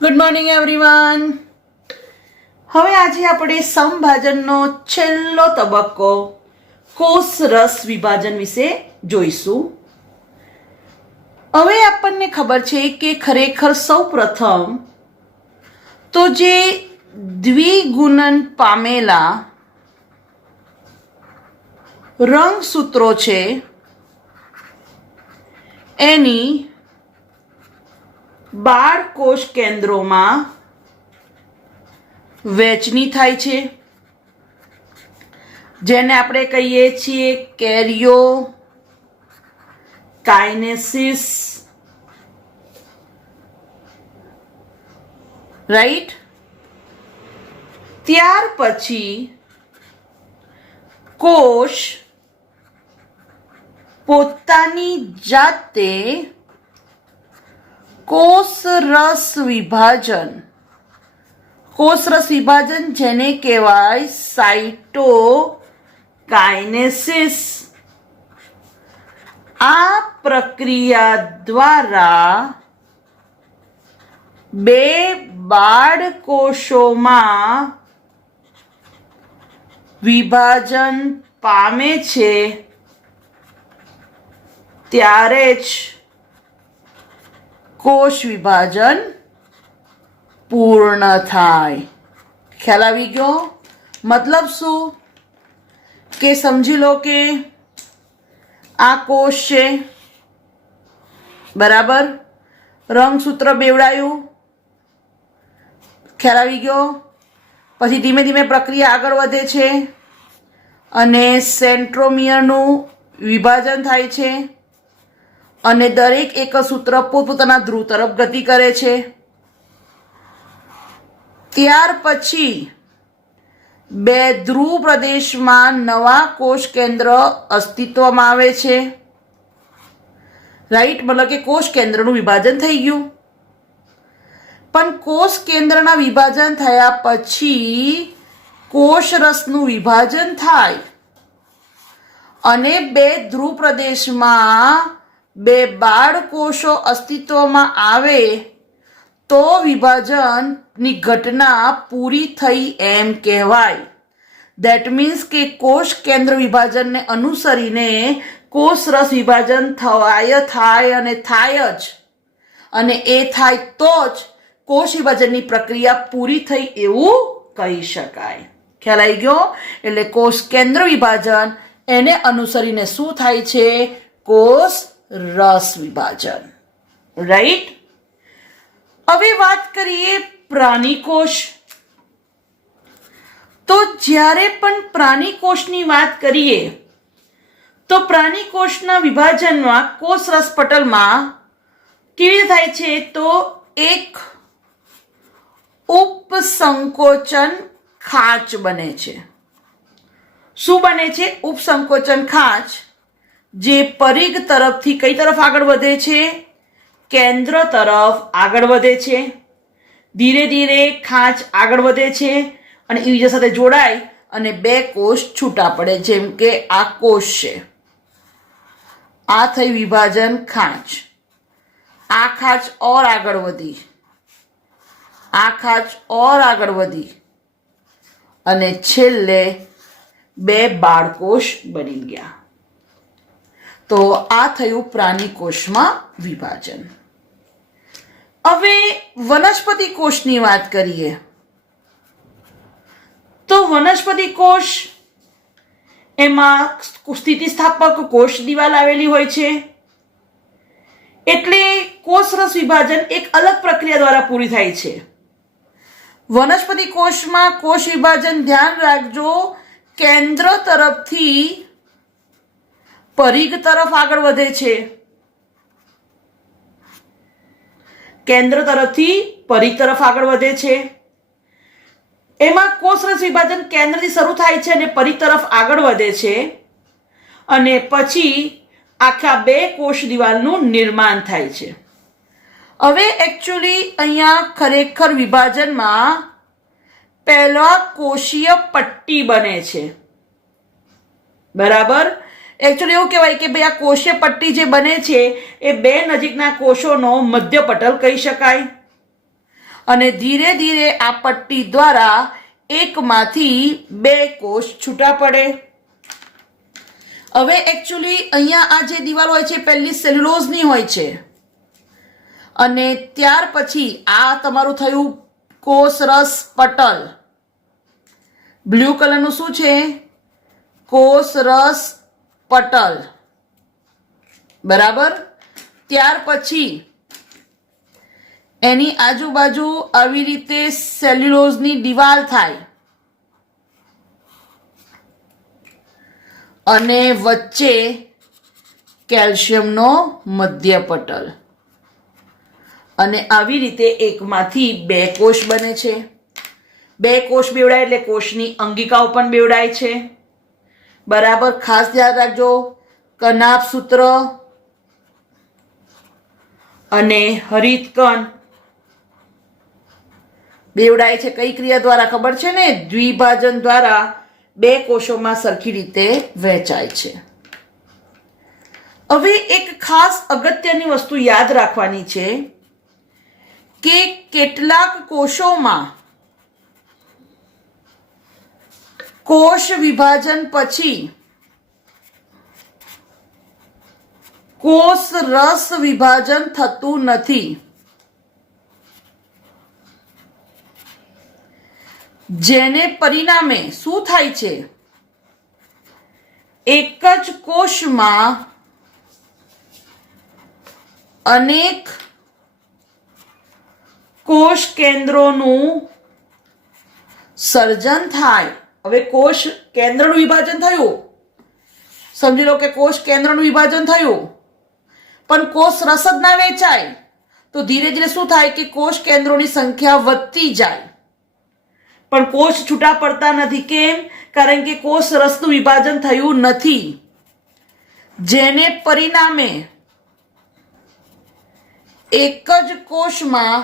Good morning everyone. હવે આજે આપણે સમભાજનનો છેલ્લો તબક્કો કોષ રસ વિભાજન વિશે જોઈશું. હવે આપણને ખબર છે કે ખરેખર સૌ પ્રથમ તો જે દ્વિગુણન પામેલા રંગસૂત્રો છે એની બાળકોષ કેન્દ્રોમાં વહેંચણી થાય છે, જેને આપણે કહીએ છીએ કેરિયો કાઇનેસિસ. રાઈટ. ત્યાર પછી કોષ પોતાની જાતે કોષરસ વિભાજન જેને કહેવાય સાઇટોકાઇનેસિસ, આ પ્રક્રિયા દ્વારા બે બાળકોષોમાં વિભાજન પામે છે ત્યારે જ કોષ વિભાજન પૂર્ણ થાય. ખ્યાલ આવી ગયો? મતલબ શું કે સમજી લો કે આ કોષ છે, બરાબર, રંગસૂત્ર બેવડાયું, ખ્યાલ આવી ગયો. પછી ધીમે ધીમે પ્રક્રિયા આગળ વધે છે અને સેન્ટ્રોમિયરનું વિભાજન થાય છે અને દરેક એકસૂત્ર પોતપોતાના ધ્રુવ તરફ ગતિ કરે છે. ત્યાર પછી બે ધ્રુવ પ્રદેશમાં નવા કોષ કેન્દ્ર અસ્તિત્વમાં આવે છે. રાઈટ, મતલબ કે કોષ કેન્દ્રનું વિભાજન થઈ ગયું. પણ કોષ કેન્દ્રના વિભાજન થયા પછી કોષરસનું વિભાજન થાય અને બે ધ્રુવ પ્રદેશમાં બે બાળકોષો અસ્તિત્વમાં આવે તો વિભાજનની ઘટના પૂરી થઈ એમ કહેવાય. દેટ મીન્સ કે કોષ કેન્દ્ર વિભાજનને અનુસરીને કોષરસ વિભાજન થાય જ, અને એ થાય તો જ કોષ વિભાજનની પ્રક્રિયા પૂરી થઈ એવું કહી શકાય. ખ્યાલ આવી ગયો? એટલે કોષ કેન્દ્ર વિભાજન એને અનુસરીને શું થાય છે? કોષ રસ વિભાજન. રાઈટ. હવે વાત કરીએ પ્રાણી કોષ. તો જ્યારે પણ પ્રાણી કોષની વાત કરીએ તો પ્રાણી કોષના વિભાજનમાં કોષ રસ પટલમાં કેવી રીતે થાય છે? તો એક ઉપસંકોચન ખાંચ બને છે. શું બને છે? ઉપસંકોચન ખાંચ, જે પરિઘ તરફથી કઈ તરફ આગળ વધે છે? કેન્દ્ર તરફ આગળ વધે છે. ધીરે ધીરે ખાંચ આગળ વધે છે અને એકબીજા સાથે જોડાય અને બે કોષ છૂટા પડે. જેમ કે આ કોષ છે, આ થઈ વિભાજન ખાંચ, આ ખાંચ ઓર આગળ વધી, આ ખાંચ ઓર આગળ વધી અને છેલ્લે બે બાળકોષ બની ગયા. તો આ થયું પ્રાણી કોષમાં વિભાજન. હવે વનસ્પતિ કોષની વાત કરીએ તો વનસ્પતિ કોષ એમાં સ્થિતિસ્થાપક કોષ દિવાલ આવેલી હોય છે. એટલે કોષરસ વિભાજન એક અલગ પ્રક્રિયા દ્વારા પૂરી થાય છે. વનસ્પતિ કોષમાં કોષ વિભાજન, ધ્યાન રાખજો, કેન્દ્ર તરફથી પરિઘ તરફ આગળ વધે છે. કેન્દ્ર તરફથી પરિઘ તરફ આગળ વધે છે. એમાં કોષરસ વિભાજન કેન્દ્રથી શરૂ થાય છે અને પરિઘ તરફ આગળ વધે છે અને પછી આખા બે કોષ દિવાલનું નિર્માણ થાય છે. હવે એકચ્યુઅલી અહીંયા ખરેખર વિભાજનમાં પહેલા કોષીય પટ્ટી બને છે, બરાબર. એકચ્યુઅલી એવું કહેવાય કે ભાઈ આ કોષીય પટ્ટી જે બને છે એ બે નજીકના કોષોનો મધ્ય પટલ કહી શકાય. અને ધીરે ધીરે આ પટ્ટી દ્વારા એકમાંથી બે કોષ છૂટા પડે. હવે એકચ્યુઅલી અહીંયા આ જે દિવાલ હોય છે પહેલી સેલ્યુલોઝની હોય છે અને ત્યાર પછી આ તમારું થયું કોષરસ પટલ. બ્લુ કલરનું શું છે? કોષરસ પટલ. બરાબર. ત્યાર પછી એની આજુબાજુ આવી રીતે સેલ્યુલોઝની દિવાલ થાય અને વચ્ચે કેલ્શિયમનો મધ્ય પટલ. અને આવી રીતે એકમાંથી બે કોષ બને છે. બે કોષ બેવડાય એટલે કોષની અંગિકાઓ પણ બેવડાય છે. બરાબર. ખાસ ધ્યાન રાખજો, કનાભ સૂત્ર અને હરિતકણ બેવડાય છે. કઈ ક્રિયા દ્વારા ખબર છે ને? દ્વિભાજન દ્વારા બે કોષોમાં સરખી રીતે વહેંચાય છે. હવે એક ખાસ અગત્યની વસ્તુ યાદ રાખવાની છે કે કેટલાક કોષોમાં કોષ વિભાજન પછી કોષ રસ વિભાજન થતું નથી. જેને પરિણામે શું થાય છે? એક જ કોષમાં અનેક કોષ કેન્દ્રોનું સર્જન થાય. હવે કોષ કેન્દ્રનું વિભાજન થયું, સમજી લો કે કોષ કેન્દ્રનું વિભાજન થયું, પણ કોષ રસ જ ના વેચાય તો ધીરે ધીરે શું થાય કે કોષ કેન્દ્રોની સંખ્યા વધતી જાય, પણ કોષ છૂટા પડતા નથી. કેમ? કારણ કે કોષ રસનું વિભાજન થયું નથી. જેને પરિણામે એક જ કોષમાં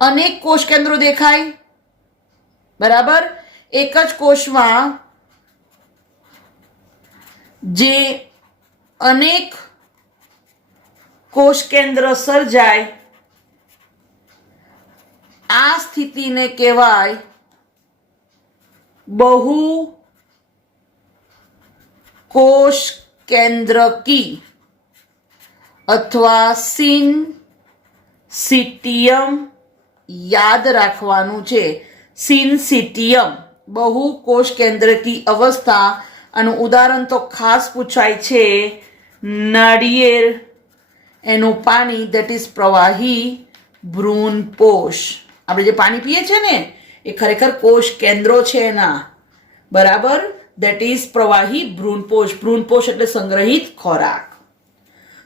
અનેક કોષ કેન્દ્રો દેખાય. બરાબર. એક જ કોષમાં જે અનેક કોષ કેન્દ્ર સર્જાય આ સ્થિતિને કહેવાય બહુ કોષ કેન્દ્રકી અથવા સિનસિટિયમ. યાદ રાખવાનું છે, સિનસિટિયમ બહુ કોષ કેન્દ્રકી અવસ્થા. આનું ઉદાહરણ તો ખાસ પૂછાય છે, નાળિયેર, એનું પાણી, દેટ ઇઝ પ્રવાહી ભ્રૂણપોષ. આપણે જે પાણી પીએ છીએ ને એ ખરેખર કોષ કેન્દ્રો છે એના. બરાબર. દેટ ઇઝ પ્રવાહી ભ્રૂણપોષ. ભ્રૂણપોષ એટલે સંગ્રહિત ખોરાક.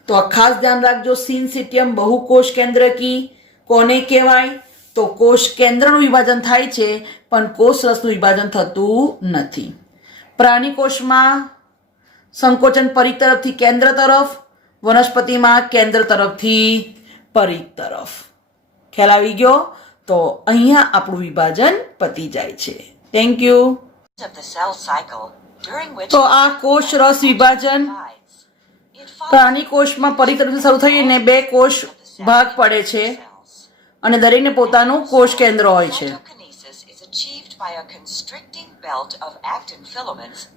તો આ ખાસ ધ્યાન રાખજો. સિનસિટિયમ બહુ કોષ કેન્દ્રકી કોને કહેવાય? તો કોષ કેન્દ્રનું વિભાજન થાય છે પણ કોષ રસનું વિભાજન થતું નથી. પ્રાણી કોષમાં સંકોચન પરિઘ તરફથી કેન્દ્ર તરફ, વનસ્પતિમાં કેન્દ્ર તરફથી પરિઘ તરફ. ખ્યાલ આવી ગયો? તો અહીંયા આપણું વિભાજન પતી જાય છે. Thank you. તો આ કોષ રસ વિભાજન પ્રાણી કોષમાં પરિઘ તરફથી શરૂ થઈને બે કોષ ભાગ પડે છે અને દરેકને પોતાનું કોષ કેન્દ્ર હોય છે.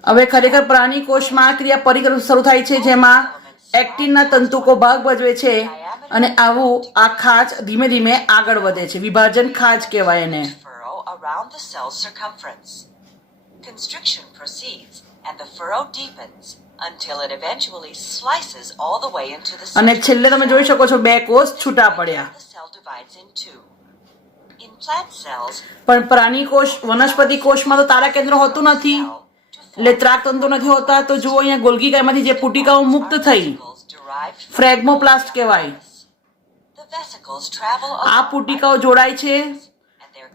હવે ખરેખર પ્રાણી કોષમાં આ ક્રિયા પરિઘ તરફથી શરૂ થાય છે જેમાં એક્ટિનના તંતુકો ભાગ ભજવે છે અને આવું આ ખાંચ ધીમે ધીમે આગળ વધે છે. વિભાજન ખાંચ કહેવાય એને. Constriction proceeds and the furrow deepens until it eventually slices all the way into the center. અને છેલ્લે તમે જોઈ શકો છો બે કોષ છૂટા પડ્યા. The cell divides in two. In plant cells, પણ પ્રાણી કોષ વનસ્પતિ કોષમાં તો તારા કેન્દ્ર હોતું નથી એટલે ત્રાક તંતુ નથી હોતા. તો જુઓ અહીંયા ગોલ્ગી કાયમાંથી જે પુટિકાઓ મુક્ત થઈ ફ્રેગ્મોપ્લાસ્ટ કહેવાય. the vesicles travel આ પુટિકાઓ જોડાય છે and their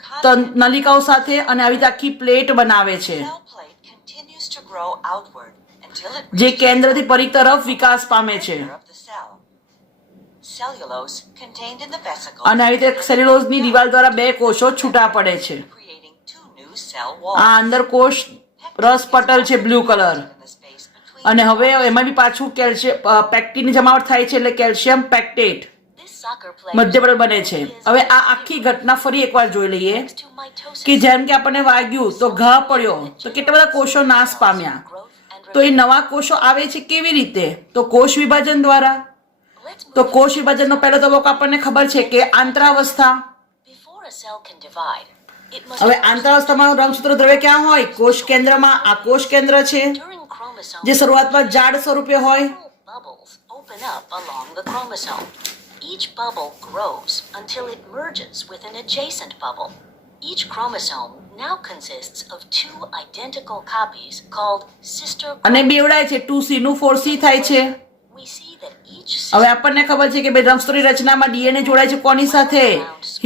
નલિકાઓ સાથે અને આવી રીતે આખી પ્લેટ બનાવે છે cell plate continues to grow outward until it જે કેન્દ્રથી પરિઘ તરફ વિકાસ પામે છે. of the cell. Cellulose contained in the vesicles અને આવી રીતે સેલ્યુલોઝની દિવાલ દ્વારા બે કોષો છૂટા પડે છે. creating two new cell આ walls. અંદર કોષ રસ પટલ છે blue colour In the space between અને હવે એમાં બી પાછું કેલ્શિયમ પેક્ટિનની જમાવટ થાય છે એટલે calcium pectate. this soccer player Madhya Pradesh બને છે. હવે આ આખી ઘટના ફરી એકવાર જોઈ લઈએ to mitosis. કે જેમ કે આપણને વાગ્યું તો ઘા પડ્યો તો કેટલા બધા કોષો નાશ પામ્યા. તો એ નવા કોષો આવે છે કેવી રીતે? તો કોષ વિભાજન દ્વારા. Let's તો move કોષ વિભાજનનો પહેલો તબક્કો આપણને ખબર છે કે આંતરાવસ્થા. before a cell can divide. It must હવે આંતરાવસ્થામાં રંગસૂત્ર દ્રવ્ય ક્યાં હોય? કોષ કેન્દ્રમાં. આ કોષ કેન્દ્ર છે during chromosome જે શરૂઆતમાં ઝાડ સ્વરૂપે હોય. bubbles open up along the chromosome. Each bubble grows until it merges with an adjacent bubble. Each chromosome now consists of two identical copies called sister અને બેવડાય છે 2C નું 4C થાય છે. We see that each હવે આપણને ખબર છે કે ભાઈ રંગસૂત્રની રચનામાં ડીએનએ જોડાય છે કોની સાથે?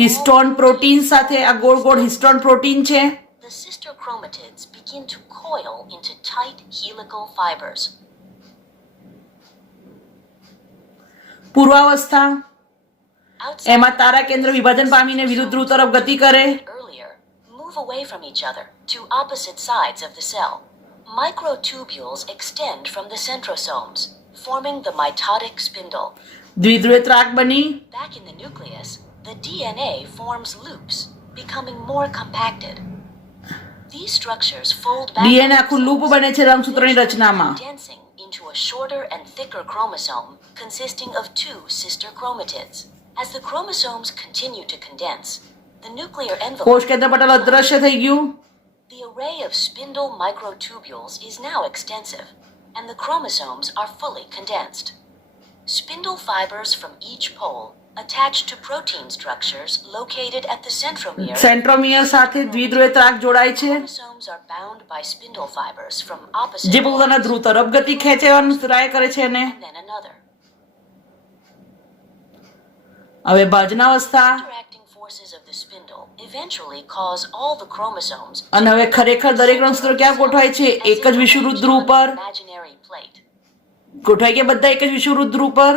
હિસ્ટોન પ્રોટીન સાથે. આ ગોળ ગોળ હિસ્ટોન પ્રોટીન છે. the sister chromatids begin to coil into tight helical fibers. પૂર્વાવસ્થા. Outside એમાં તારા કેન્દ્ર વિભાજન પામીને વિરુદ્ધ ધ્રુવ તરફ ગતિ કરે. earlier move away from each other to opposite sides of the cell. Microtubules extend from the centrosomes, forming the mitotic spindle. દ્વિધ્રુવે ત્રાક બની. Back in the nucleus, the DNA forms loops, becoming more compacted. These structures fold back DNA on આખું loop themselves, બને છે રંગસૂત્રની રચનામાં. condensing into a shorter and thicker chromosome consisting of two sister chromatids. As the chromosomes continue to condense, the nuclear envelope, કોષ કેન્દ્ર પટલ અદ્રશ્ય થઈ ગયું. the array of spindle microtubules is now extensive, and the chromosomes are fully condensed. Spindle fibers from each pole attach to protein structures located at the centromere. Centromere સાથે દ્વિધ્રુવે ત્રાક જોડાય છે Chromosomes are bound by spindle fibers from opposite જે પોતાના ધ્રુવ તરફ ગતિ ખેંચવાનું try કરે છે એને. and then another. હવે ભાજનાવસ્થા. Interacting forces of the spindle eventually cause all the chromosomes અને હવે ખરેખર દરેક રંગસૂત્ર ક્યાં ગોઠવાય છે? એક જ વિષુવવૃત્ત ધ્રુવ પર imaginary plate. ગોઠવાય કે બધા એક જ વિષુવવૃત્ત ધ્રુવ પર.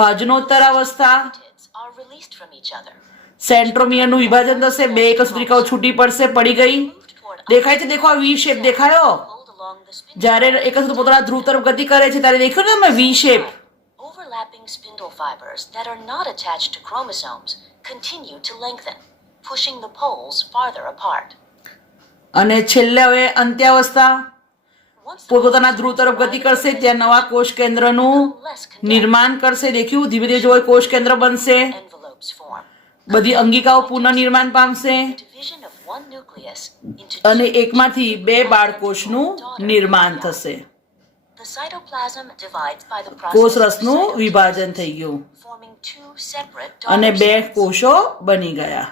ભાજનોત્તર અવસ્થા. Chromatids are released from each other. સેન્ટ્રોમિયરનું વિભાજન થશે. બે એકસૂત્રિકાઓ છૂટી પડશે. પડી ગઈ. Moved toward દેખાય છે? દેખો આ વી શેપ દેખાયો. pulled along the spindle. જ્યારે એકસૂત્ર પોતાના ધ્રુવ તરફ ગતિ કરે છે ત્યારે દેખ્યું ને તમે વી shape. Overlapping spindle fibers that are not attached to chromosomes continue to lengthen, pushing the poles farther apart. અને છેલ્લે હવે અંત્યાવસ્થા. Once the પોતપોતાના ધ્રુવ તરફ ગતિ કરશે ત્યાં નવા કોષ કેન્દ્રનું less condensed નિર્માણ કરશે. દેખ્યું? ધીમે ધીમે જો કોષ કેન્દ્ર બનશે. envelopes form. બધી અંગિકાઓ પુનઃનિર્માણ પામશે Division of one nucleus into અને two એકમાંથી બે બાળકોષનું નિર્માણ થશે. The cytoplasm divides by the કોષ process of રસનું cytokinesis, વિભાજન થઈ ગયું forming two separate અને daughter બે cells. કોષો બની ગયા.